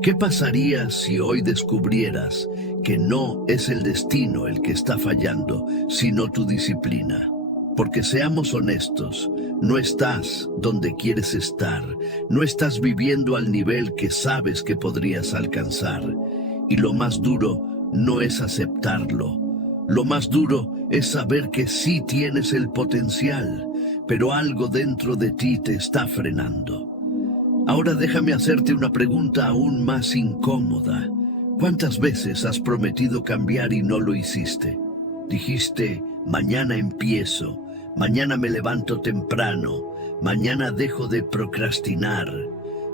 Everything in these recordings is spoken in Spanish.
¿Qué pasaría si hoy descubrieras que no es el destino el que está fallando, sino tu disciplina? Porque seamos honestos, no estás donde quieres estar, no estás viviendo al nivel que sabes que podrías alcanzar. Y lo más duro no es aceptarlo. Lo más duro es saber que sí tienes el potencial, pero algo dentro de ti te está frenando. Ahora déjame hacerte una pregunta aún más incómoda. ¿Cuántas veces has prometido cambiar y no lo hiciste? Dijiste, mañana empiezo, mañana me levanto temprano, mañana dejo de procrastinar.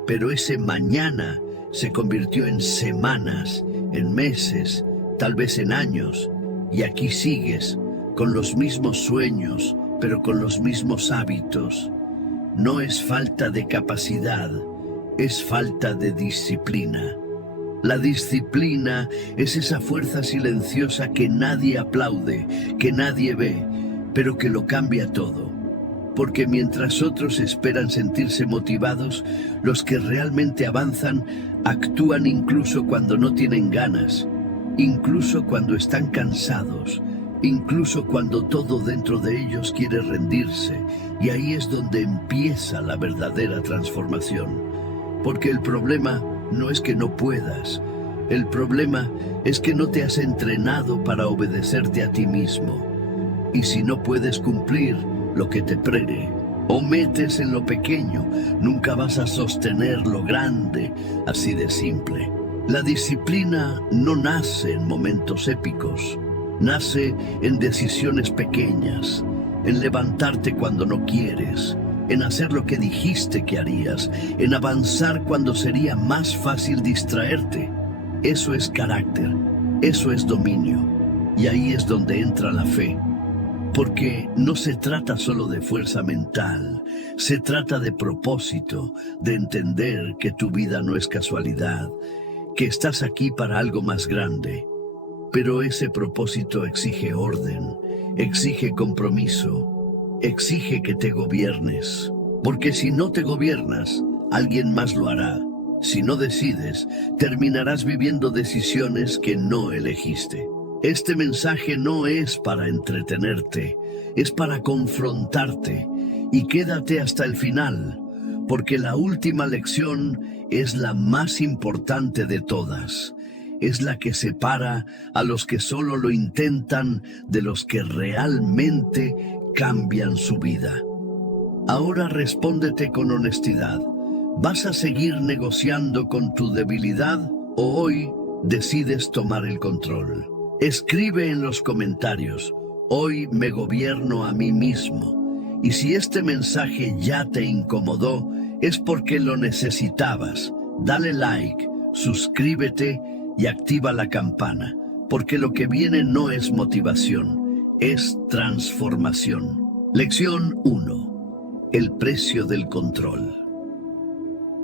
Pero ese mañana se convirtió en semanas, en meses, tal vez en años. Y aquí sigues, con los mismos sueños, pero con los mismos hábitos. No es falta de capacidad, es falta de disciplina. La disciplina es esa fuerza silenciosa que nadie aplaude, que nadie ve, pero que lo cambia todo. Porque mientras otros esperan sentirse motivados, los que realmente avanzan actúan incluso cuando no tienen ganas, incluso cuando están cansados, incluso cuando todo dentro de ellos quiere rendirse, y ahí es donde empieza la verdadera transformación. Porque el problema no es que no puedas, el problema es que no te has entrenado para obedecerte a ti mismo. Y si no puedes cumplir lo que te prene, o metes en lo pequeño, nunca vas a sostener lo grande, así de simple. La disciplina no nace en momentos épicos. Nace en decisiones pequeñas, en levantarte cuando no quieres, en hacer lo que dijiste que harías, en avanzar cuando sería más fácil distraerte. Eso es carácter, eso es dominio, y ahí es donde entra la fe. Porque no se trata solo de fuerza mental, se trata de propósito, de entender que tu vida no es casualidad, que estás aquí para algo más grande. Pero ese propósito exige orden, exige compromiso, exige que te gobiernes. Porque si no te gobiernas, alguien más lo hará. Si no decides, terminarás viviendo decisiones que no elegiste. Este mensaje no es para entretenerte, es para confrontarte. Y quédate hasta el final, porque la última lección es la más importante de todas. Es la que separa a los que solo lo intentan de los que realmente cambian su vida. Ahora respóndete con honestidad. ¿Vas a seguir negociando con tu debilidad o hoy decides tomar el control? Escribe en los comentarios, hoy me gobierno a mí mismo. Y si este mensaje ya te incomodó, es porque lo necesitabas. Dale like, suscríbete y activa la campana, porque lo que viene no es motivación, es transformación. Lección 1. El precio del control.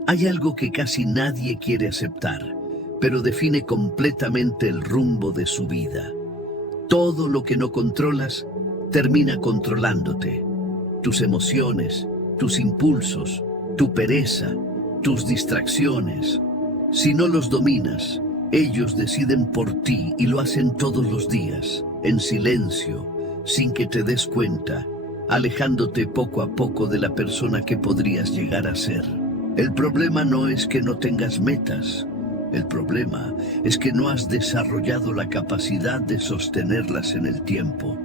Hay algo que casi nadie quiere aceptar, pero define completamente el rumbo de su vida. Todo lo que no controlas termina controlándote. Tus emociones, tus impulsos, tu pereza, tus distracciones. Si no los dominas, ellos deciden por ti y lo hacen todos los días, en silencio, sin que te des cuenta, alejándote poco a poco de la persona que podrías llegar a ser. El problema no es que no tengas metas. El problema es que no has desarrollado la capacidad de sostenerlas en el tiempo,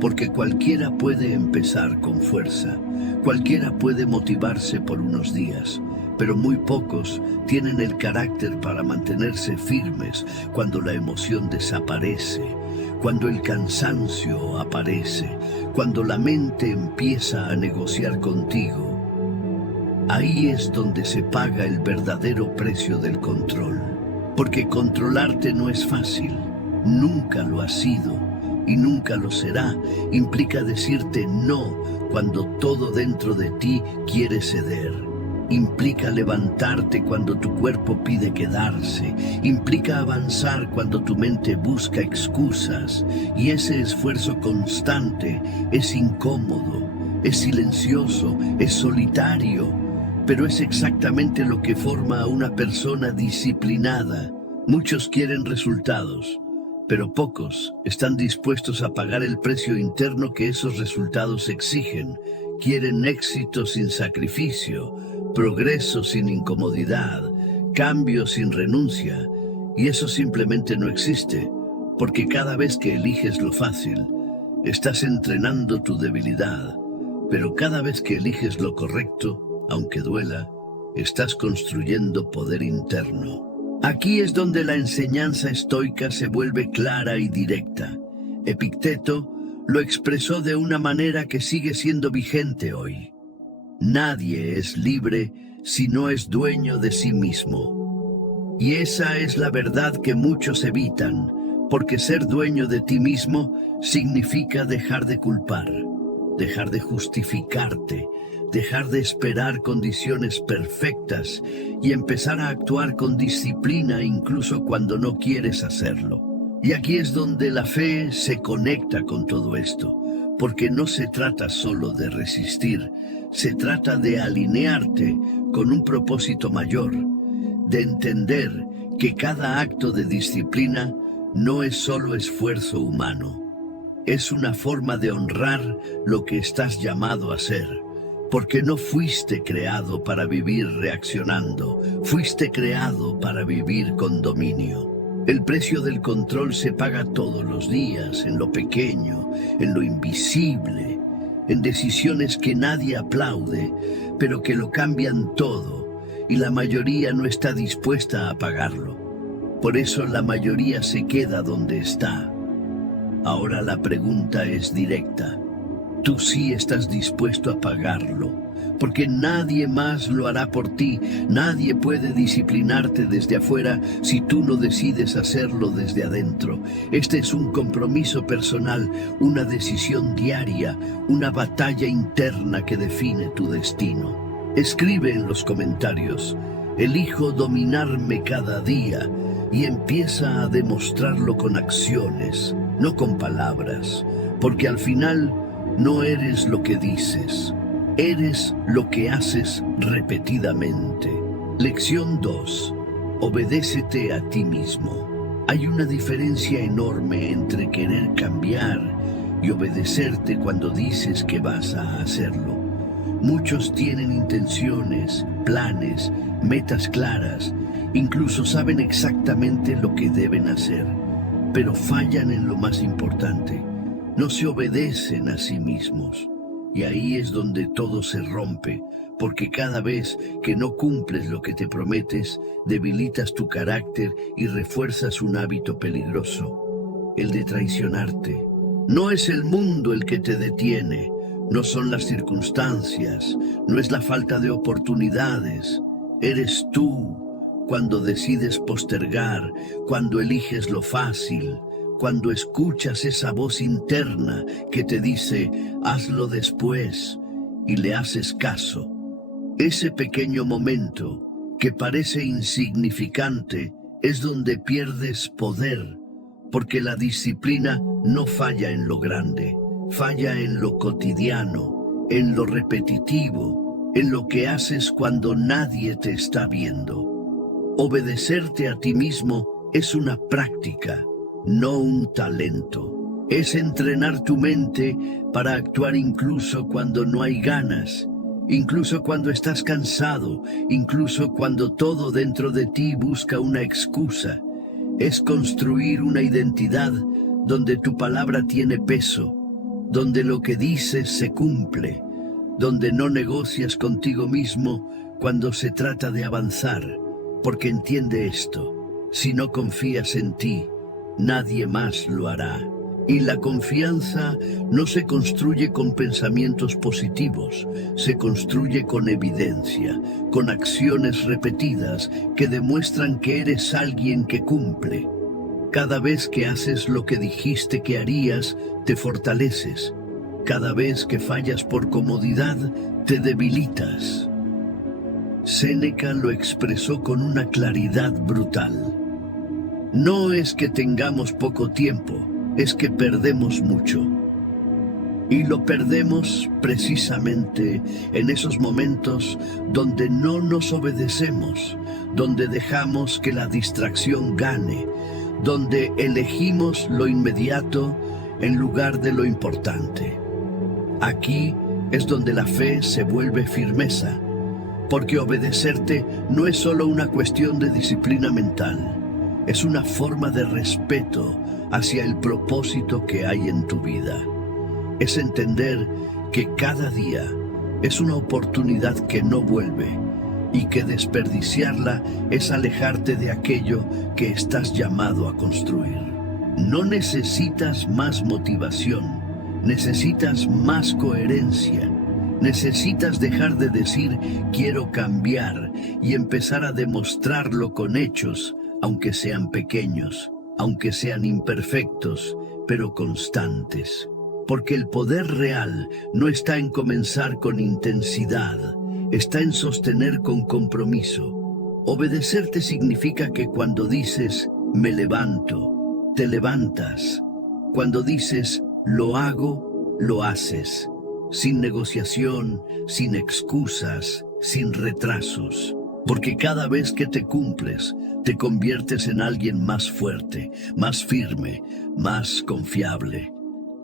porque cualquiera puede empezar con fuerza, cualquiera puede motivarse por unos días, pero muy pocos tienen el carácter para mantenerse firmes cuando la emoción desaparece, cuando el cansancio aparece, cuando la mente empieza a negociar contigo. Ahí es donde se paga el verdadero precio del control, porque controlarte no es fácil, nunca lo ha sido y nunca lo será. Implica decirte no cuando todo dentro de ti quiere ceder. Implica levantarte cuando tu cuerpo pide quedarse. Implica avanzar cuando tu mente busca excusas. Y ese esfuerzo constante es incómodo, es silencioso, es solitario. pero es exactamente lo que forma a una persona disciplinada. Muchos quieren resultados, pero pocos están dispuestos a pagar el precio interno que esos resultados exigen. Quieren éxito sin sacrificio, progreso sin incomodidad, cambio sin renuncia, y eso simplemente no existe, porque cada vez que eliges lo fácil, estás entrenando tu debilidad, pero cada vez que eliges lo correcto, aunque duela, estás construyendo poder interno. Aquí es donde la enseñanza estoica se vuelve clara y directa. Epicteto lo expresó de una manera que sigue siendo vigente hoy. Nadie es libre si no es dueño de sí mismo. Y esa es la verdad que muchos evitan, porque ser dueño de ti mismo significa dejar de culpar, dejar de justificarte, dejar de esperar condiciones perfectas y empezar a actuar con disciplina incluso cuando no quieres hacerlo. Y aquí es donde la fe se conecta con todo esto, porque no se trata solo de resistir, se trata de alinearte con un propósito mayor, de entender que cada acto de disciplina no es solo esfuerzo humano, es una forma de honrar lo que estás llamado a ser, porque no fuiste creado para vivir reaccionando, fuiste creado para vivir con dominio. El precio del control se paga todos los días, en lo pequeño, en lo invisible, en decisiones que nadie aplaude, pero que lo cambian todo, y la mayoría no está dispuesta a pagarlo. Por eso la mayoría se queda donde está. Ahora la pregunta es directa. Tú sí estás dispuesto a pagarlo, porque nadie más lo hará por ti. Nadie puede disciplinarte desde afuera si tú no decides hacerlo desde adentro. Este es un compromiso personal, una decisión diaria, una batalla interna que define tu destino. Escribe en los comentarios: elijo dominarme cada día, y empieza a demostrarlo con acciones, no con palabras, porque al final no eres lo que dices, eres lo que haces repetidamente. Lección 2. Obedécete a ti mismo. Hay una diferencia enorme entre querer cambiar y obedecerte cuando dices que vas a hacerlo. Muchos tienen intenciones, planes, metas claras, incluso saben exactamente lo que deben hacer, pero fallan en lo más importante. No se obedecen a sí mismos. Y ahí es donde todo se rompe, porque cada vez que no cumples lo que te prometes, debilitas tu carácter y refuerzas un hábito peligroso, el de traicionarte. No es el mundo el que te detiene, no son las circunstancias, no es la falta de oportunidades. Eres tú cuando decides postergar, cuando eliges lo fácil, cuando escuchas esa voz interna que te dice, hazlo después, y le haces caso. Ese pequeño momento, que parece insignificante, es donde pierdes poder, porque la disciplina no falla en lo grande, falla en lo cotidiano, en lo repetitivo, en lo que haces cuando nadie te está viendo. Obedecerte a ti mismo es una práctica, no un talento. Es entrenar tu mente para actuar incluso cuando no hay ganas, incluso cuando estás cansado, incluso cuando todo dentro de ti busca una excusa. Es construir una identidad donde tu palabra tiene peso, donde lo que dices se cumple, donde no negocias contigo mismo cuando se trata de avanzar, porque entiende esto: si no confías en ti, nadie más lo hará. Y la confianza no se construye con pensamientos positivos, se construye con evidencia, con acciones repetidas que demuestran que eres alguien que cumple. Cada vez que haces lo que dijiste que harías, te fortaleces. Cada vez que fallas por comodidad, te debilitas. Séneca lo expresó con una claridad brutal. No es que tengamos poco tiempo, es que perdemos mucho. Y lo perdemos precisamente en esos momentos donde no nos obedecemos, donde dejamos que la distracción gane, donde elegimos lo inmediato en lugar de lo importante. Aquí es donde la fe se vuelve firmeza, porque obedecerte no es solo una cuestión de disciplina mental, es una forma de respeto hacia el propósito que hay en tu vida. Es entender que cada día es una oportunidad que no vuelve y que desperdiciarla es alejarte de aquello que estás llamado a construir. No necesitas más motivación, necesitas más coherencia. Necesitas dejar de decir quiero cambiar y empezar a demostrarlo con hechos, aunque sean pequeños, aunque sean imperfectos, pero constantes. Porque el poder real no está en comenzar con intensidad, está en sostener con compromiso. Obedecerte significa que cuando dices me levanto, te levantas. Cuando dices lo hago, lo haces. Sin negociación, sin excusas, sin retrasos. Porque cada vez que te cumples, te conviertes en alguien más fuerte, más firme, más confiable.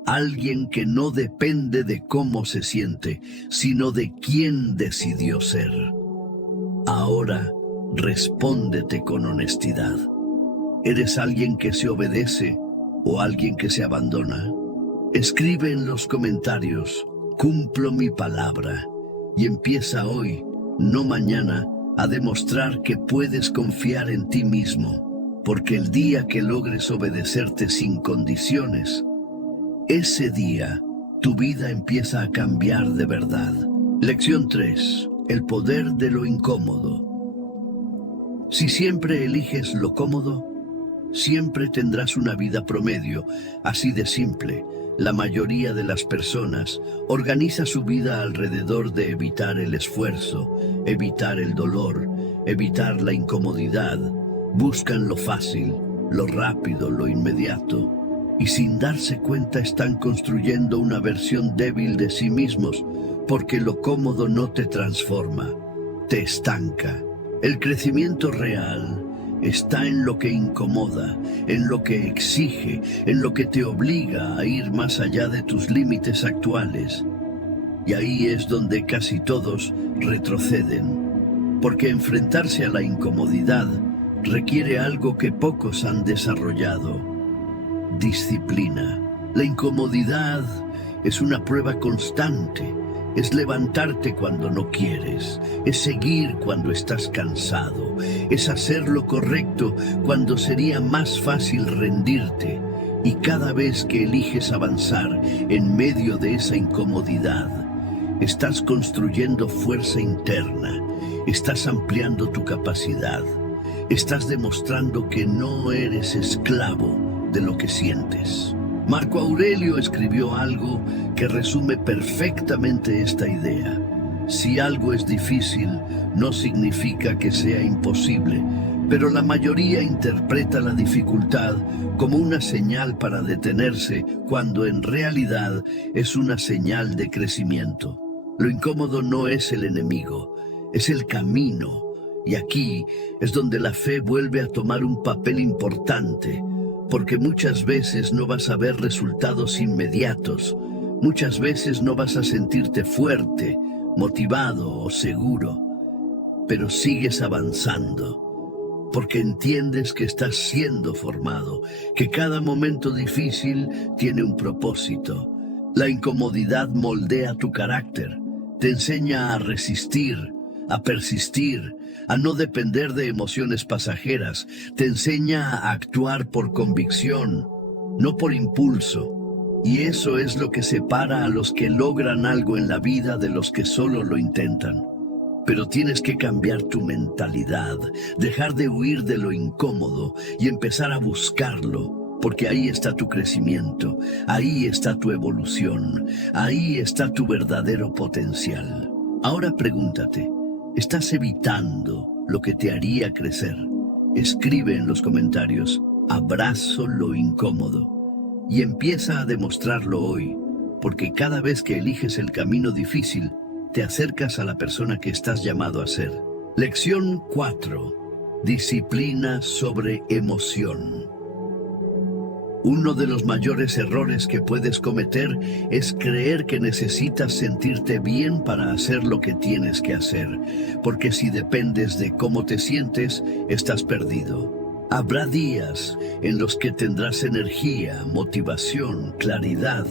Alguien que no depende de cómo se siente, sino de quién decidió ser. Ahora, respóndete con honestidad. ¿Eres alguien que se obedece o alguien que se abandona? Escribe en los comentarios, cumplo mi palabra, y empieza hoy, no mañana, a demostrar que puedes confiar en ti mismo, porque el día que logres obedecerte sin condiciones, ese día, tu vida empieza a cambiar de verdad. Lección 3. El poder de lo incómodo. Si siempre eliges lo cómodo, siempre tendrás una vida promedio, así de simple. La mayoría de las personas organiza su vida alrededor de evitar el esfuerzo, evitar el dolor, evitar la incomodidad. Buscan lo fácil, lo rápido, lo inmediato. Y sin darse cuenta están construyendo una versión débil de sí mismos, porque lo cómodo no te transforma, te estanca. El crecimiento real está en lo que incomoda, en lo que exige, en lo que te obliga a ir más allá de tus límites actuales. Y ahí es donde casi todos retroceden, porque enfrentarse a la incomodidad requiere algo que pocos han desarrollado: disciplina. La incomodidad es una prueba constante. Es levantarte cuando no quieres, es seguir cuando estás cansado, es hacer lo correcto cuando sería más fácil rendirte. Y cada vez que eliges avanzar en medio de esa incomodidad, estás construyendo fuerza interna, estás ampliando tu capacidad, estás demostrando que no eres esclavo de lo que sientes. Marco Aurelio escribió algo que resume perfectamente esta idea. Si algo es difícil, no significa que sea imposible, pero la mayoría interpreta la dificultad como una señal para detenerse, cuando en realidad es una señal de crecimiento. Lo incómodo no es el enemigo, es el camino. Y aquí es donde la fe vuelve a tomar un papel importante, porque muchas veces no vas a ver resultados inmediatos, muchas veces no vas a sentirte fuerte, motivado o seguro, pero sigues avanzando, porque entiendes que estás siendo formado, que cada momento difícil tiene un propósito. La incomodidad moldea tu carácter, te enseña a resistir, a persistir, a no depender de emociones pasajeras, te enseña a actuar por convicción, no por impulso. Y eso es lo que separa a los que logran algo en la vida de los que solo lo intentan. Pero tienes que cambiar tu mentalidad, dejar de huir de lo incómodo y empezar a buscarlo, porque ahí está tu crecimiento, ahí está tu evolución, ahí está tu verdadero potencial. Ahora pregúntate, ¿estás evitando lo que te haría crecer? Escribe en los comentarios, abrazo lo incómodo, y empieza a demostrarlo hoy, porque cada vez que eliges el camino difícil, te acercas a la persona que estás llamado a ser. Lección 4. Disciplina sobre emoción. Uno de los mayores errores que puedes cometer es creer que necesitas sentirte bien para hacer lo que tienes que hacer, porque si dependes de cómo te sientes, estás perdido. Habrá días en los que tendrás energía, motivación, claridad,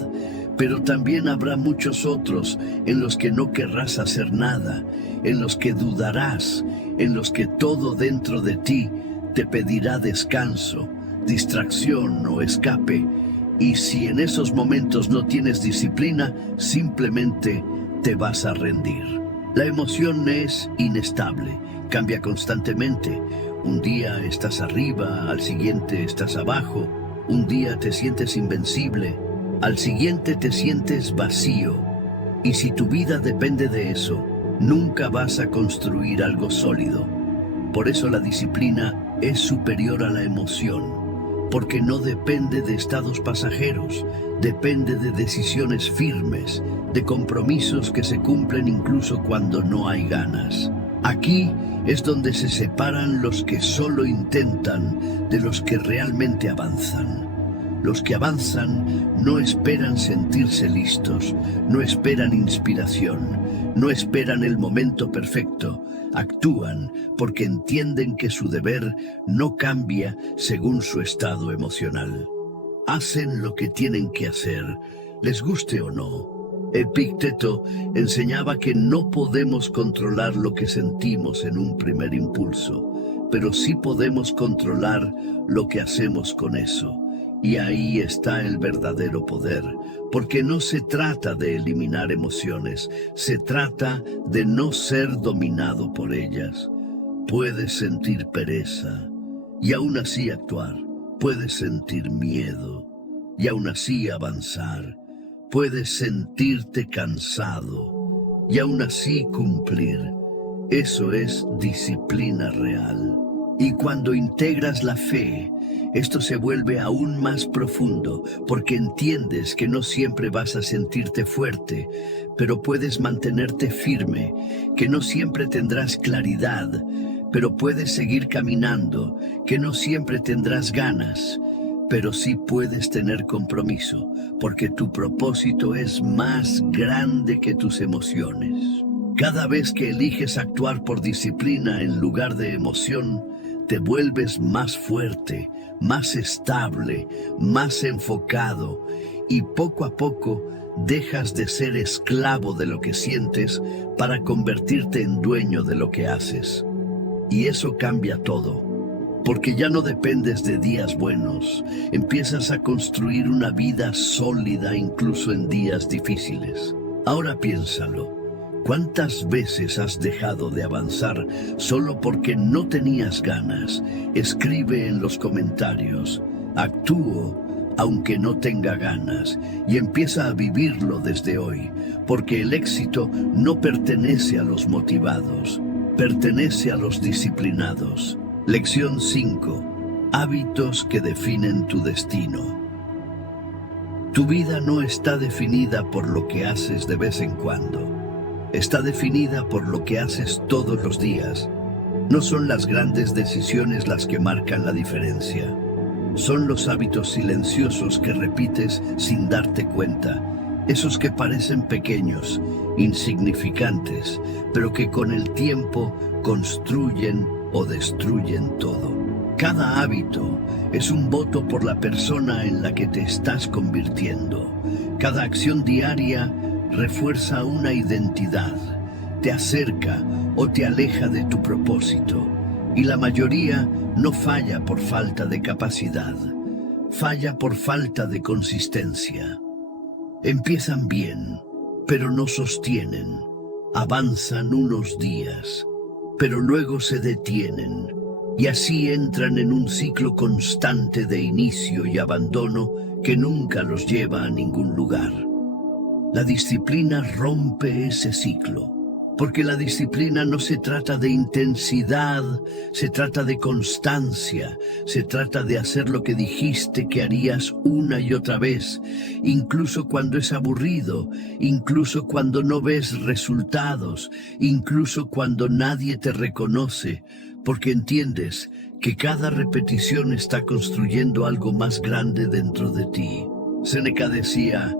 pero también habrá muchos otros en los que no querrás hacer nada, en los que dudarás, en los que todo dentro de ti te pedirá descanso, distracción o escape, y si en esos momentos no tienes disciplina, simplemente te vas a rendir. La emoción es inestable, cambia constantemente. Un día estás arriba, al siguiente estás abajo, un día te sientes invencible, al siguiente te sientes vacío, y si tu vida depende de eso, nunca vas a construir algo sólido. Por eso la disciplina es superior a la emoción. Porque no depende de estados pasajeros, depende de decisiones firmes, de compromisos que se cumplen incluso cuando no hay ganas. Aquí es donde se separan los que solo intentan de los que realmente avanzan. Los que avanzan no esperan sentirse listos, no esperan inspiración, no esperan el momento perfecto. Actúan porque entienden que su deber no cambia según su estado emocional. Hacen lo que tienen que hacer, les guste o no. Epicteto enseñaba que no podemos controlar lo que sentimos en un primer impulso, pero sí podemos controlar lo que hacemos con eso. Y ahí está el verdadero poder, porque no se trata de eliminar emociones, se trata de no ser dominado por ellas. Puedes sentir pereza y aún así actuar, puedes sentir miedo y aún así avanzar, puedes sentirte cansado y aún así cumplir. Eso es disciplina real. Y cuando integras la fe, esto se vuelve aún más profundo, porque entiendes que no siempre vas a sentirte fuerte, pero puedes mantenerte firme, que no siempre tendrás claridad, pero puedes seguir caminando, que no siempre tendrás ganas, pero sí puedes tener compromiso, porque tu propósito es más grande que tus emociones. Cada vez que eliges actuar por disciplina en lugar de emoción, te vuelves más fuerte, más estable, más enfocado, y poco a poco dejas de ser esclavo de lo que sientes para convertirte en dueño de lo que haces. Y eso cambia todo, porque ya no dependes de días buenos, empiezas a construir una vida sólida incluso en días difíciles. Ahora piénsalo. ¿Cuántas veces has dejado de avanzar solo porque no tenías ganas? Escribe en los comentarios. Actúo aunque no tenga ganas y empieza a vivirlo desde hoy, porque el éxito no pertenece a los motivados, pertenece a los disciplinados. Lección 5. Hábitos que definen tu destino. Tu vida no está definida por lo que haces de vez en cuando. Está definida por lo que haces todos los días. No son las grandes decisiones las que marcan la diferencia. Son los hábitos silenciosos que repites sin darte cuenta. Esos que parecen pequeños, insignificantes, pero que con el tiempo construyen o destruyen todo. Cada hábito es un voto por la persona en la que te estás convirtiendo. Cada acción diaria refuerza una identidad, te acerca o te aleja de tu propósito, y la mayoría no falla por falta de capacidad, falla por falta de consistencia. Empiezan bien, pero no sostienen, avanzan unos días, pero luego se detienen, y así entran en un ciclo constante de inicio y abandono que nunca los lleva a ningún lugar. La disciplina rompe ese ciclo. Porque la disciplina no se trata de intensidad, se trata de constancia, se trata de hacer lo que dijiste que harías una y otra vez, incluso cuando es aburrido, incluso cuando no ves resultados, incluso cuando nadie te reconoce, porque entiendes que cada repetición está construyendo algo más grande dentro de ti. Séneca decía,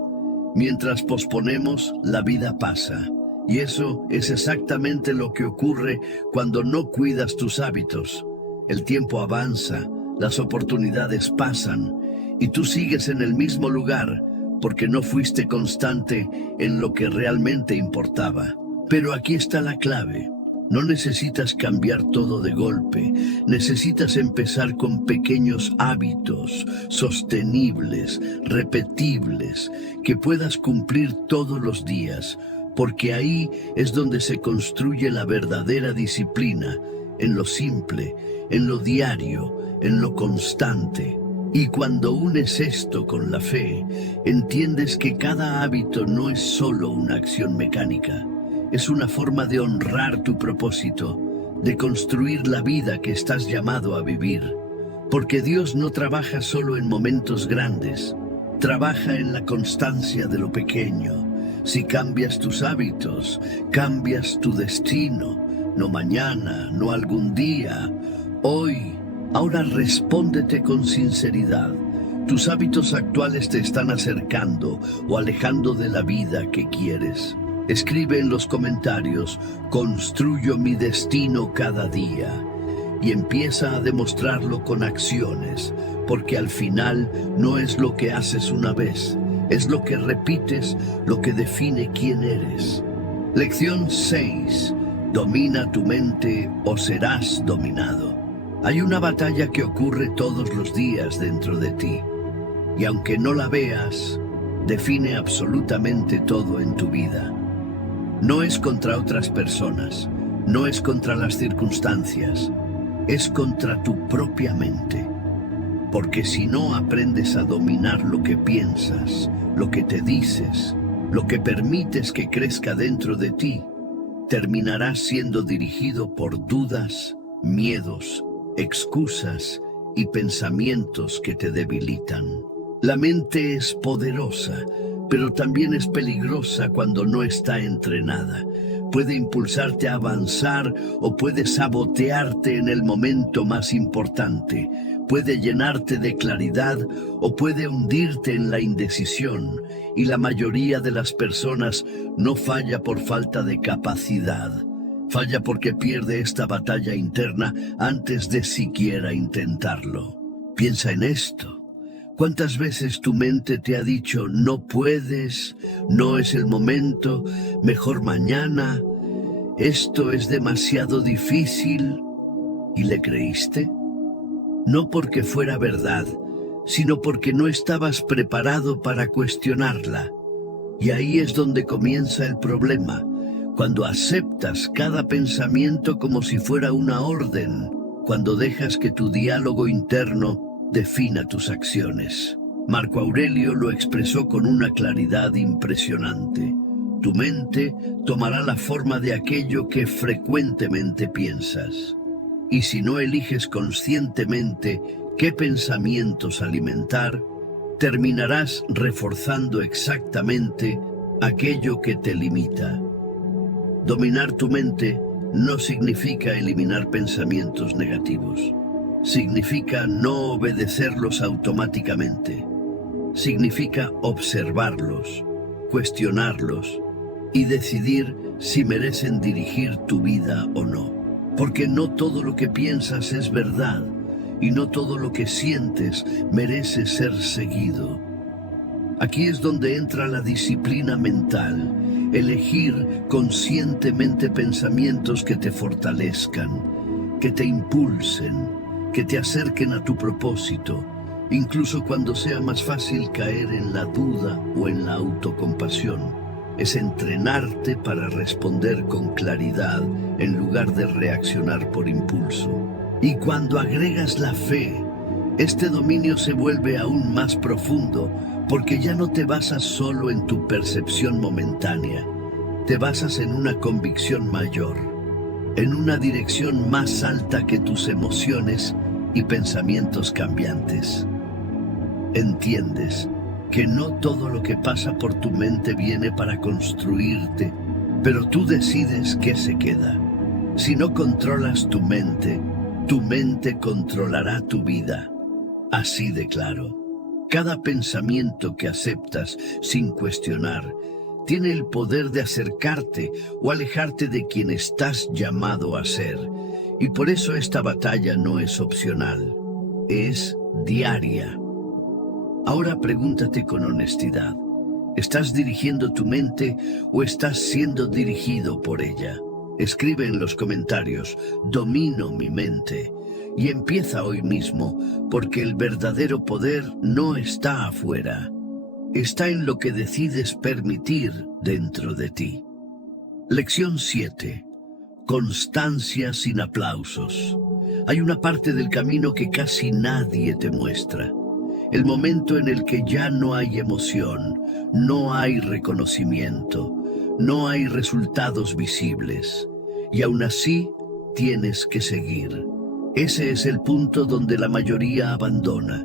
mientras posponemos, la vida pasa. Y eso es exactamente lo que ocurre cuando no cuidas tus hábitos. El tiempo avanza, las oportunidades pasan, y tú sigues en el mismo lugar porque no fuiste constante en lo que realmente importaba. Pero aquí está la clave. No necesitas cambiar todo de golpe, necesitas empezar con pequeños hábitos, sostenibles, repetibles, que puedas cumplir todos los días, porque ahí es donde se construye la verdadera disciplina, en lo simple, en lo diario, en lo constante. Y cuando unes esto con la fe, entiendes que cada hábito no es solo una acción mecánica, es una forma de honrar tu propósito, de construir la vida que estás llamado a vivir. Porque Dios no trabaja solo en momentos grandes, trabaja en la constancia de lo pequeño. Si cambias tus hábitos, cambias tu destino, no mañana, no algún día, hoy. Ahora respóndete con sinceridad. ¿Tus hábitos actuales te están acercando o alejando de la vida que quieres? Escribe en los comentarios, construyo mi destino cada día. Y empieza a demostrarlo con acciones, porque al final no es lo que haces una vez, es lo que repites lo que define quién eres. Lección 6. Domina tu mente o serás dominado. Hay una batalla que ocurre todos los días dentro de ti, y aunque no la veas, define absolutamente todo en tu vida. No es contra otras personas, no es contra las circunstancias, es contra tu propia mente. Porque si no aprendes a dominar lo que piensas, lo que te dices, lo que permites que crezca dentro de ti, terminarás siendo dirigido por dudas, miedos, excusas y pensamientos que te debilitan. La mente es poderosa, pero también es peligrosa cuando no está entrenada. Puede impulsarte a avanzar o puede sabotearte en el momento más importante. Puede llenarte de claridad o puede hundirte en la indecisión. Y la mayoría de las personas no falla por falta de capacidad. Falla porque pierde esta batalla interna antes de siquiera intentarlo. Piensa en esto. ¿Cuántas veces tu mente te ha dicho, no puedes, no es el momento, mejor mañana, esto es demasiado difícil? ¿Y le creíste? No porque fuera verdad, sino porque no estabas preparado para cuestionarla. Y ahí es donde comienza el problema, cuando aceptas cada pensamiento como si fuera una orden, cuando dejas que tu diálogo interno defina tus acciones. Marco Aurelio lo expresó con una claridad impresionante. Tu mente tomará la forma de aquello que frecuentemente piensas. Y si no eliges conscientemente qué pensamientos alimentar, terminarás reforzando exactamente aquello que te limita. Dominar tu mente no significa eliminar pensamientos negativos. Significa no obedecerlos automáticamente. Significa observarlos, cuestionarlos y decidir si merecen dirigir tu vida o no. Porque no todo lo que piensas es verdad y no todo lo que sientes merece ser seguido. Aquí es donde entra la disciplina mental, elegir conscientemente pensamientos que te fortalezcan, que te impulsen, que te acerquen a tu propósito, incluso cuando sea más fácil caer en la duda o en la autocompasión. Es entrenarte para responder con claridad en lugar de reaccionar por impulso. Y cuando agregas la fe, este dominio se vuelve aún más profundo porque ya no te basas solo en tu percepción momentánea. te basas en una convicción mayor, en una dirección más alta que tus emociones y pensamientos cambiantes. Entiendes que no todo lo que pasa por tu mente viene para construirte, pero tú decides qué se queda. Si no controlas tu mente controlará tu vida. Así de claro. Cada pensamiento que aceptas sin cuestionar tiene el poder de acercarte o alejarte de quien estás llamado a ser. Y por eso esta batalla no es opcional, es diaria. Ahora pregúntate con honestidad, ¿estás dirigiendo tu mente o estás siendo dirigido por ella? Escribe en los comentarios, domino mi mente. Y empieza hoy mismo, porque el verdadero poder no está afuera. Está en lo que decides permitir dentro de ti. Lección 7. Constancia sin aplausos. Hay una parte del camino que casi nadie te muestra. El momento en el que ya no hay emoción, no hay reconocimiento, no hay resultados visibles. Y aún así, tienes que seguir. Ese es el punto donde la mayoría abandona.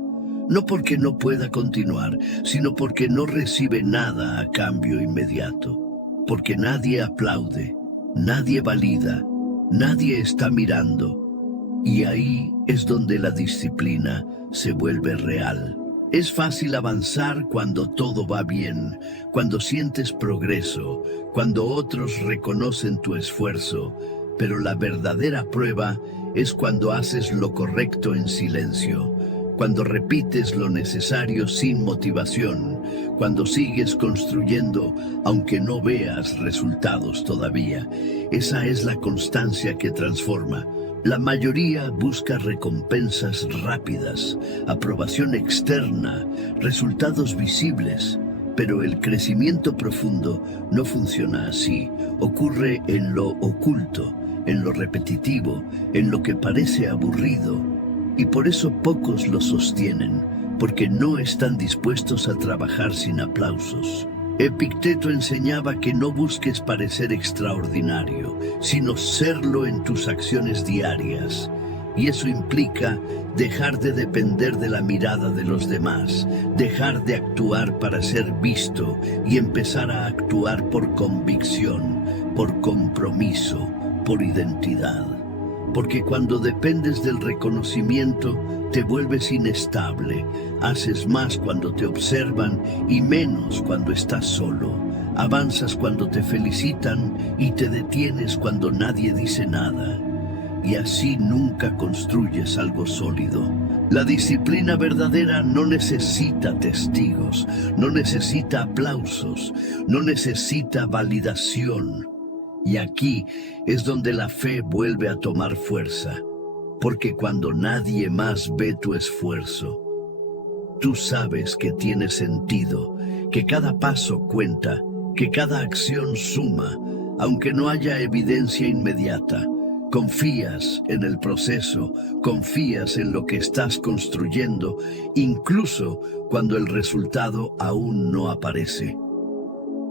No porque no pueda continuar, sino porque no recibe nada a cambio inmediato. Porque nadie aplaude, nadie valida, nadie está mirando. Y ahí es donde la disciplina se vuelve real. Es fácil avanzar cuando todo va bien, cuando sientes progreso, cuando otros reconocen tu esfuerzo, pero la verdadera prueba es cuando haces lo correcto en silencio, cuando repites lo necesario sin motivación, cuando sigues construyendo aunque no veas resultados todavía. Esa es la constancia que transforma. La mayoría busca recompensas rápidas, aprobación externa, resultados visibles, pero el crecimiento profundo no funciona así. Ocurre en lo oculto, en lo repetitivo, en lo que parece aburrido. Y por eso pocos lo sostienen, porque no están dispuestos a trabajar sin aplausos. Epicteto enseñaba que no busques parecer extraordinario, sino serlo en tus acciones diarias. Y eso implica dejar de depender de la mirada de los demás, dejar de actuar para ser visto y empezar a actuar por convicción, por compromiso, por identidad. Porque cuando dependes del reconocimiento, te vuelves inestable, haces más cuando te observan y menos cuando estás solo. Avanzas cuando te felicitan y te detienes cuando nadie dice nada. Y así nunca construyes algo sólido. La disciplina verdadera no necesita testigos, no necesita aplausos, no necesita validación. Y aquí es donde la fe vuelve a tomar fuerza, porque cuando nadie más ve tu esfuerzo, tú sabes que tiene sentido, que cada paso cuenta, que cada acción suma, aunque no haya evidencia inmediata. Confías en el proceso, confías en lo que estás construyendo, incluso cuando el resultado aún no aparece.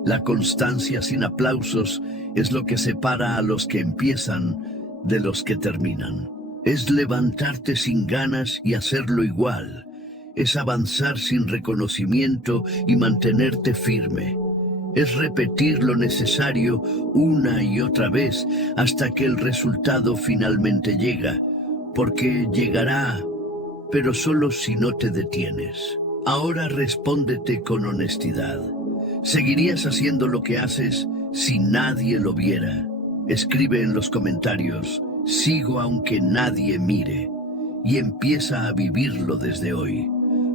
La constancia sin aplausos es lo que separa a los que empiezan de los que terminan. Es levantarte sin ganas y hacerlo igual. Es avanzar sin reconocimiento y mantenerte firme. Es repetir lo necesario una y otra vez hasta que el resultado finalmente llega, porque llegará, pero solo si no te detienes. Ahora respóndete con honestidad. ¿Seguirías haciendo lo que haces si nadie lo viera? Escribe en los comentarios, sigo aunque nadie mire, y empieza a vivirlo desde hoy.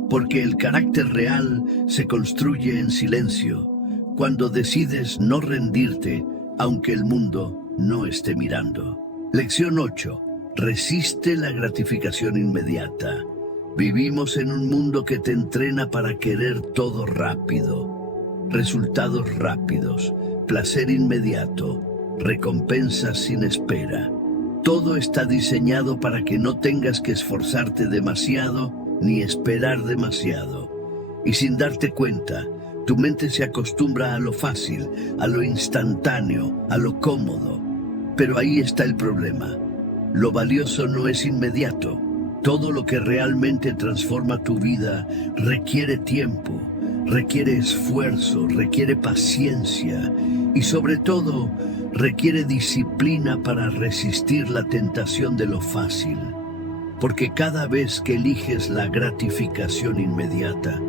Porque el carácter real se construye en silencio, cuando decides no rendirte, aunque el mundo no esté mirando. Lección 8. Resiste la gratificación inmediata. Vivimos en un mundo que te entrena para querer todo rápido. Resultados rápidos, placer inmediato, recompensas sin espera. Todo está diseñado para que no tengas que esforzarte demasiado ni esperar demasiado. Y sin darte cuenta, Tu mente se acostumbra a lo fácil, a lo instantáneo, a lo cómodo. Pero ahí está el problema. Lo valioso no es inmediato. Todo lo que realmente transforma tu vida requiere tiempo, requiere esfuerzo, requiere paciencia y sobre todo requiere disciplina para resistir la tentación de lo fácil. Porque cada vez que eliges la gratificación inmediata,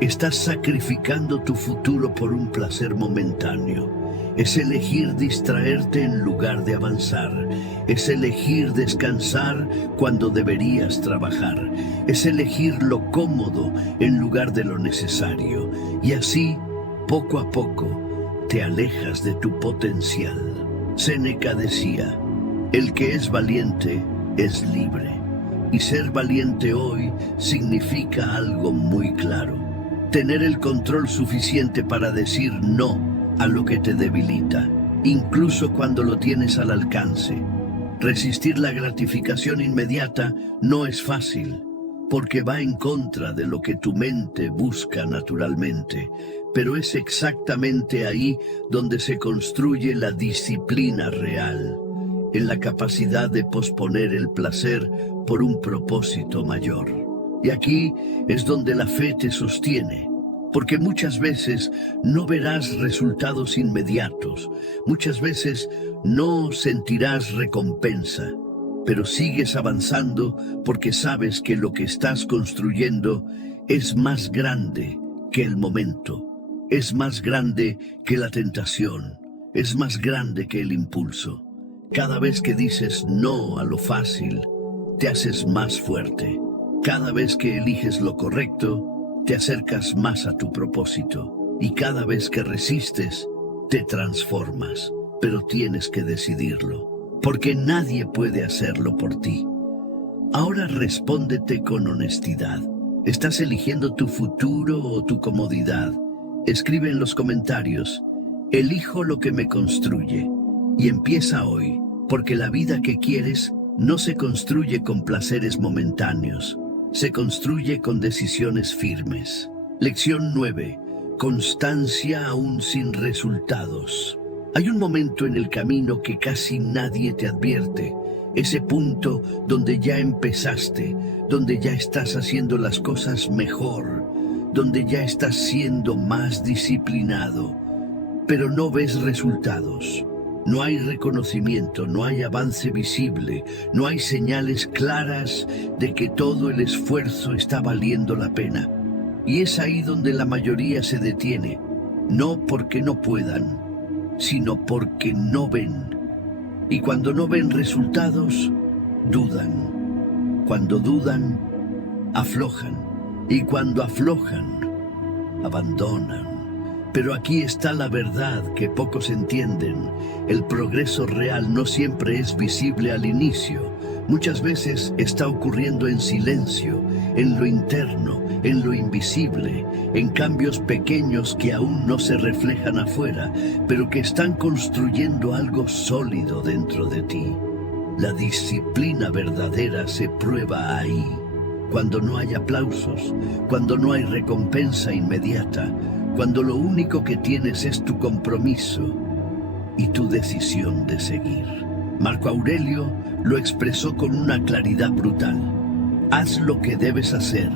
estás sacrificando tu futuro por un placer momentáneo. Es elegir distraerte en lugar de avanzar. Es elegir descansar cuando deberías trabajar. Es elegir lo cómodo en lugar de lo necesario. Y así, poco a poco, te alejas de tu potencial. Séneca decía, el que es valiente es libre. Y ser valiente hoy significa algo muy claro. Tener el control suficiente para decir no a lo que te debilita, incluso cuando lo tienes al alcance. Resistir la gratificación inmediata no es fácil, porque va en contra de lo que tu mente busca naturalmente, pero es exactamente ahí donde se construye la disciplina real, en la capacidad de posponer el placer por un propósito mayor. Y aquí es donde la fe te sostiene, porque muchas veces no verás resultados inmediatos, muchas veces no sentirás recompensa, pero sigues avanzando porque sabes que lo que estás construyendo es más grande que el momento, es más grande que la tentación, es más grande que el impulso. Cada vez que dices no a lo fácil, te haces más fuerte. Cada vez que eliges lo correcto, te acercas más a tu propósito. Y cada vez que resistes, te transformas. Pero tienes que decidirlo, porque nadie puede hacerlo por ti. Ahora respóndete con honestidad. ¿Estás eligiendo tu futuro o tu comodidad? Escribe en los comentarios, elijo lo que me construye. Y empieza hoy, porque la vida que quieres no se construye con placeres momentáneos. Se construye con decisiones firmes. Lección 9. Constancia aún sin resultados. Hay un momento en el camino que casi nadie te advierte. Ese punto donde ya empezaste, donde ya estás haciendo las cosas mejor, donde ya estás siendo más disciplinado, pero no ves resultados. No hay reconocimiento, no hay avance visible, no hay señales claras de que todo el esfuerzo está valiendo la pena. Y es ahí donde la mayoría se detiene, no porque no puedan, sino porque no ven. Y cuando no ven resultados, dudan. Cuando dudan, aflojan. Y cuando aflojan, abandonan. Pero aquí está la verdad que pocos entienden. El progreso real no siempre es visible al inicio. Muchas veces está ocurriendo en silencio, en lo interno, en lo invisible, en cambios pequeños que aún no se reflejan afuera, pero que están construyendo algo sólido dentro de ti. La disciplina verdadera se prueba ahí, cuando no hay aplausos, cuando no hay recompensa inmediata, cuando lo único que tienes es tu compromiso y tu decisión de seguir. Marco Aurelio lo expresó con una claridad brutal. Haz lo que debes hacer,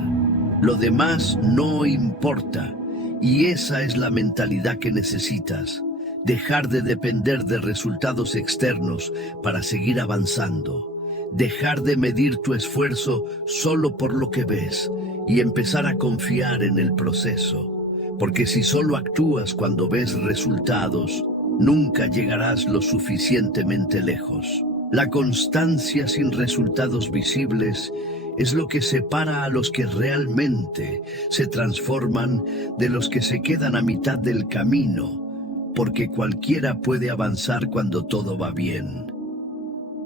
lo demás no importa. Y esa es la mentalidad que necesitas. Dejar de depender de resultados externos para seguir avanzando. Dejar de medir tu esfuerzo solo por lo que ves y empezar a confiar en el proceso. Porque si solo actúas cuando ves resultados, nunca llegarás lo suficientemente lejos. La constancia sin resultados visibles es lo que separa a los que realmente se transforman de los que se quedan a mitad del camino, porque cualquiera puede avanzar cuando todo va bien.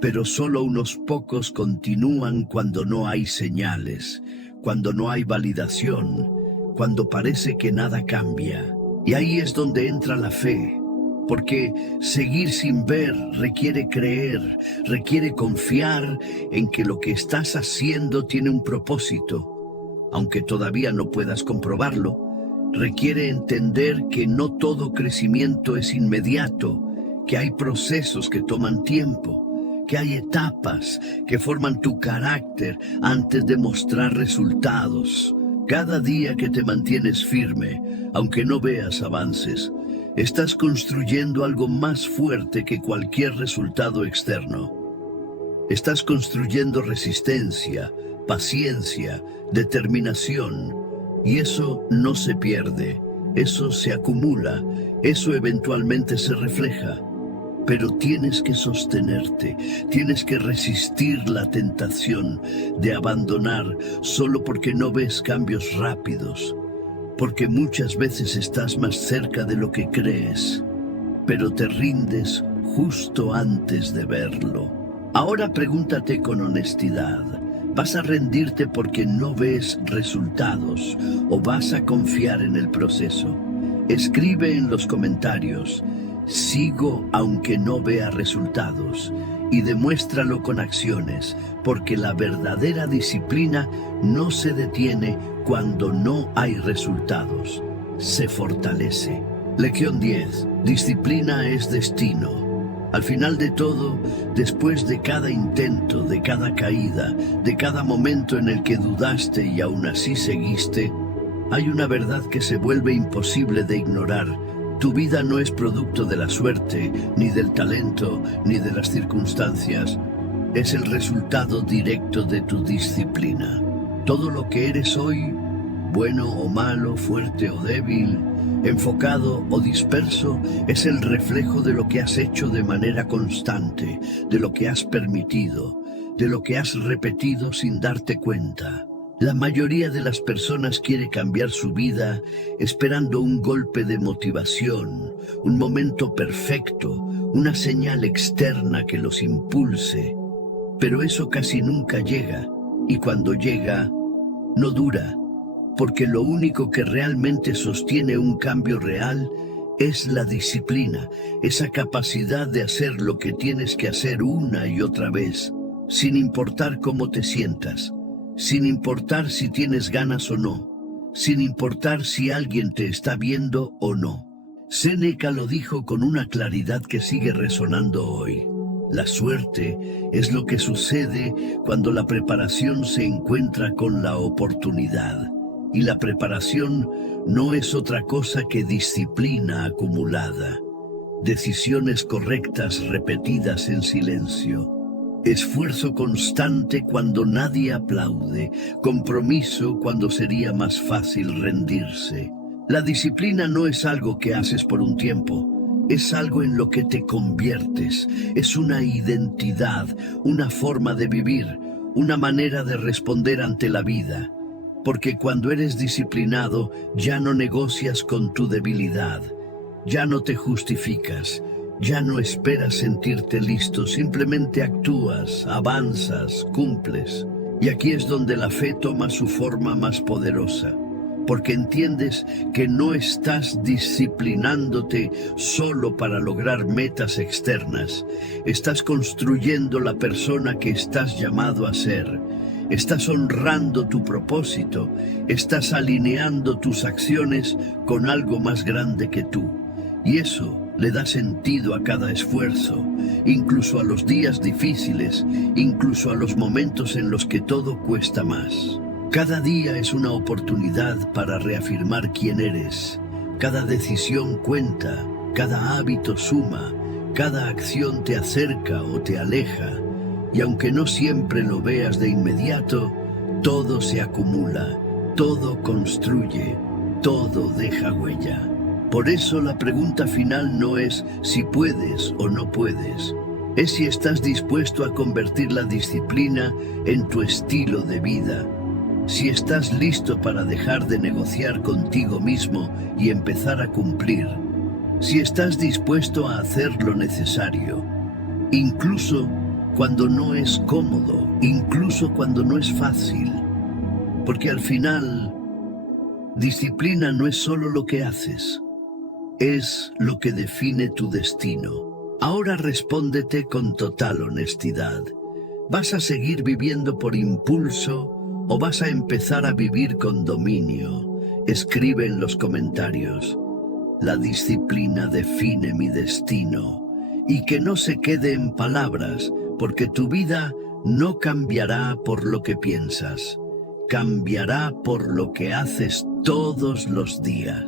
Pero solo unos pocos continúan cuando no hay señales, cuando no hay validación, cuando parece que nada cambia. Y ahí es donde entra la fe, porque seguir sin ver requiere creer, requiere confiar en que lo que estás haciendo tiene un propósito. Aunque todavía no puedas comprobarlo, requiere entender que no todo crecimiento es inmediato, que hay procesos que toman tiempo, que hay etapas que forman tu carácter antes de mostrar resultados. Cada día que te mantienes firme, aunque no veas avances, estás construyendo algo más fuerte que cualquier resultado externo. Estás construyendo resistencia, paciencia, determinación, y eso no se pierde, eso se acumula, eso eventualmente se refleja. Pero tienes que sostenerte, tienes que resistir la tentación de abandonar solo porque no ves cambios rápidos, porque muchas veces estás más cerca de lo que crees, pero te rindes justo antes de verlo. Ahora pregúntate con honestidad, ¿vas a rendirte porque no ves resultados o vas a confiar en el proceso? Escribe en los comentarios: sigo aunque no vea resultados, y demuéstralo con acciones, porque la verdadera disciplina no se detiene cuando no hay resultados, se fortalece. Lección 10. Disciplina es destino. Al final de todo, después de cada intento, de cada caída, de cada momento en el que dudaste y aún así seguiste, hay una verdad que se vuelve imposible de ignorar. Tu vida no es producto de la suerte, ni del talento, ni de las circunstancias. Es el resultado directo de tu disciplina. Todo lo que eres hoy, bueno o malo, fuerte o débil, enfocado o disperso, es el reflejo de lo que has hecho de manera constante, de lo que has permitido, de lo que has repetido sin darte cuenta. La mayoría de las personas quiere cambiar su vida esperando un golpe de motivación, un momento perfecto, una señal externa que los impulse. Pero eso casi nunca llega, y cuando llega, no dura, porque lo único que realmente sostiene un cambio real es la disciplina, esa capacidad de hacer lo que tienes que hacer una y otra vez, sin importar cómo te sientas, sin importar si tienes ganas o no, sin importar si alguien te está viendo o no. Séneca lo dijo con una claridad que sigue resonando hoy. La suerte es lo que sucede cuando la preparación se encuentra con la oportunidad. Y la preparación no es otra cosa que disciplina acumulada, decisiones correctas repetidas en silencio, esfuerzo constante cuando nadie aplaude, compromiso cuando sería más fácil rendirse. La disciplina no es algo que haces por un tiempo, es algo en lo que te conviertes, es una identidad, una forma de vivir, una manera de responder ante la vida. Porque cuando eres disciplinado, ya no negocias con tu debilidad, ya no te justificas, ya no esperas sentirte listo, simplemente actúas, avanzas, cumples. Y aquí es donde la fe toma su forma más poderosa, porque entiendes que no estás disciplinándote solo para lograr metas externas, estás construyendo la persona que estás llamado a ser. Estás honrando tu propósito, estás alineando tus acciones con algo más grande que tú. Y eso le da sentido a cada esfuerzo, incluso a los días difíciles, incluso a los momentos en los que todo cuesta más. Cada día es una oportunidad para reafirmar quién eres. Cada decisión cuenta, cada hábito suma, cada acción te acerca o te aleja. Y aunque no siempre lo veas de inmediato, todo se acumula, todo construye, todo deja huella. Por eso la pregunta final no es si puedes o no puedes, es si estás dispuesto a convertir la disciplina en tu estilo de vida, si estás listo para dejar de negociar contigo mismo y empezar a cumplir, si estás dispuesto a hacer lo necesario, incluso cuando no es cómodo, incluso cuando no es fácil, porque al final, disciplina no es solo lo que haces, es lo que define tu destino. Ahora respóndete con total honestidad. ¿Vas a seguir viviendo por impulso o vas a empezar a vivir con dominio? Escribe en los comentarios: la disciplina define mi destino. Y que no se quede en palabras, porque tu vida no cambiará por lo que piensas, cambiará por lo que haces todos los días.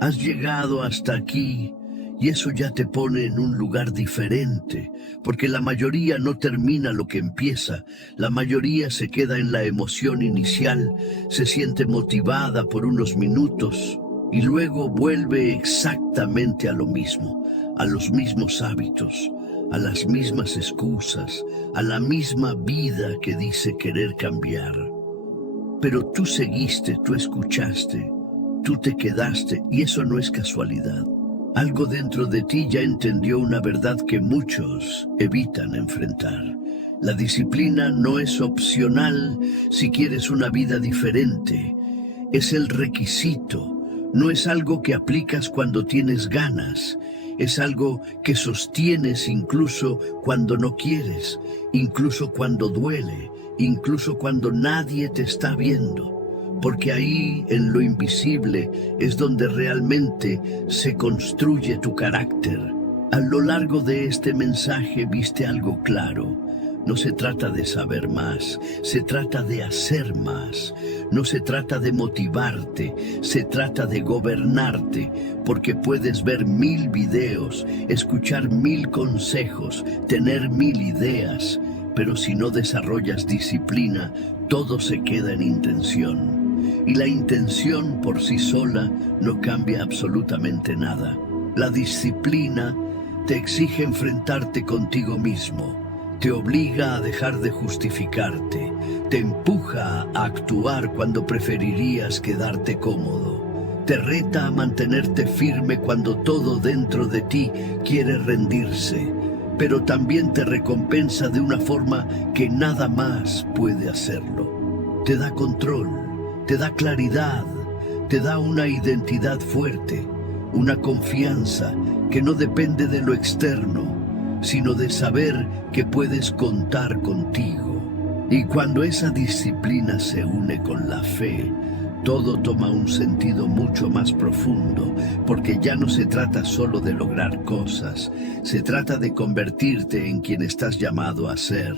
Has llegado hasta aquí y eso ya te pone en un lugar diferente, porque la mayoría no termina lo que empieza, la mayoría se queda en la emoción inicial, se siente motivada por unos minutos y luego vuelve exactamente a lo mismo, a los mismos hábitos, a las mismas excusas, a la misma vida que dice querer cambiar. Pero tú seguiste, tú escuchaste, tú te quedaste y eso no es casualidad. Algo dentro de ti ya entendió una verdad que muchos evitan enfrentar. La disciplina no es opcional si quieres una vida diferente. Es el requisito. No es algo que aplicas cuando tienes ganas. Es algo que sostienes incluso cuando no quieres, incluso cuando duele, incluso cuando nadie te está viendo. Porque ahí, en lo invisible, es donde realmente se construye tu carácter. A lo largo de este mensaje viste algo claro. No se trata de saber más, se trata de hacer más. No se trata de motivarte, se trata de gobernarte, porque puedes ver 1000 videos, escuchar 1000 consejos, tener 1000 ideas, pero si no desarrollas disciplina, todo se queda en intención. Y la intención por sí sola no cambia absolutamente nada. La disciplina te exige enfrentarte contigo mismo. Te obliga a dejar de justificarte, te empuja a actuar cuando preferirías quedarte cómodo, te reta a mantenerte firme cuando todo dentro de ti quiere rendirse, pero también te recompensa de una forma que nada más puede hacerlo. Te da control, te da claridad, te da una identidad fuerte, una confianza que no depende de lo externo, sino de saber que puedes contar contigo. Y cuando esa disciplina se une con la fe, todo toma un sentido mucho más profundo, porque ya no se trata solo de lograr cosas, se trata de convertirte en quien estás llamado a ser.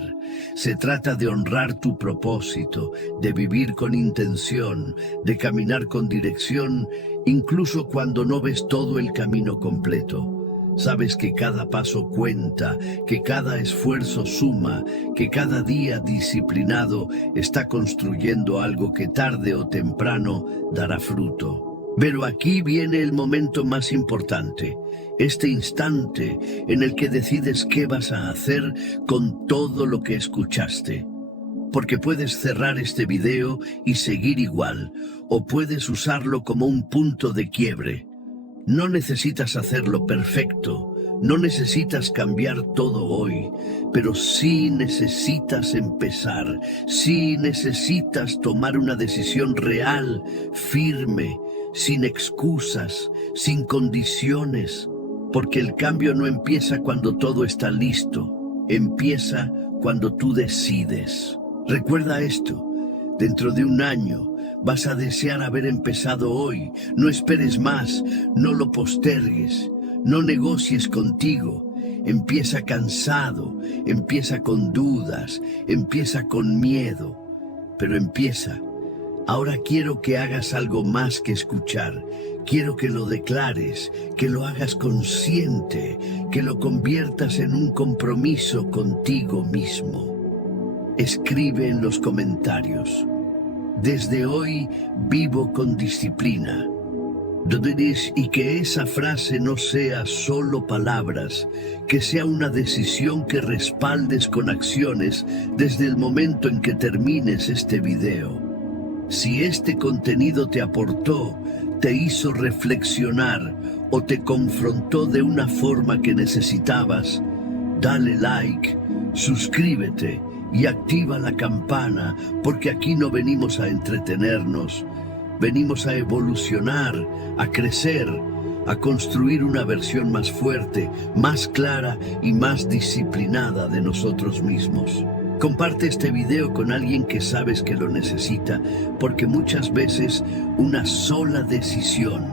Se trata de honrar tu propósito, de vivir con intención, de caminar con dirección, incluso cuando no ves todo el camino completo. Sabes que cada paso cuenta, que cada esfuerzo suma, que cada día disciplinado está construyendo algo que tarde o temprano dará fruto. Pero aquí viene el momento más importante, este instante en el que decides qué vas a hacer con todo lo que escuchaste. Porque puedes cerrar este video y seguir igual, o puedes usarlo como un punto de quiebre. No necesitas hacerlo perfecto, no necesitas cambiar todo hoy, pero sí necesitas empezar, sí necesitas tomar una decisión real, firme, sin excusas, sin condiciones, porque el cambio no empieza cuando todo está listo, empieza cuando tú decides. Recuerda esto, dentro de un año, vas a desear haber empezado hoy. No esperes más, no lo postergues, no negocies contigo. Empieza cansado, empieza con dudas, empieza con miedo, pero empieza. Ahora quiero que hagas algo más que escuchar. Quiero que lo declares, que lo hagas consciente, que lo conviertas en un compromiso contigo mismo. Escribe en los comentarios: desde hoy vivo con disciplina. Y que esa frase no sea solo palabras, que sea una decisión que respaldes con acciones desde el momento en que termines este video. Si este contenido te aportó, te hizo reflexionar o te confrontó de una forma que necesitabas, dale like, suscríbete y activa la campana, porque aquí no venimos a entretenernos, venimos a evolucionar, a crecer, a construir una versión más fuerte, más clara y más disciplinada de nosotros mismos. Comparte este video con alguien que sabes que lo necesita, porque muchas veces una sola decisión,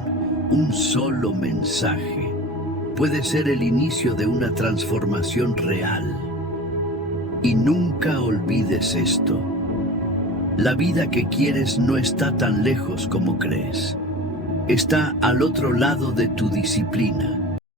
un solo mensaje, puede ser el inicio de una transformación real. Y nunca olvides esto: la vida que quieres no está tan lejos como crees. Está al otro lado de tu disciplina.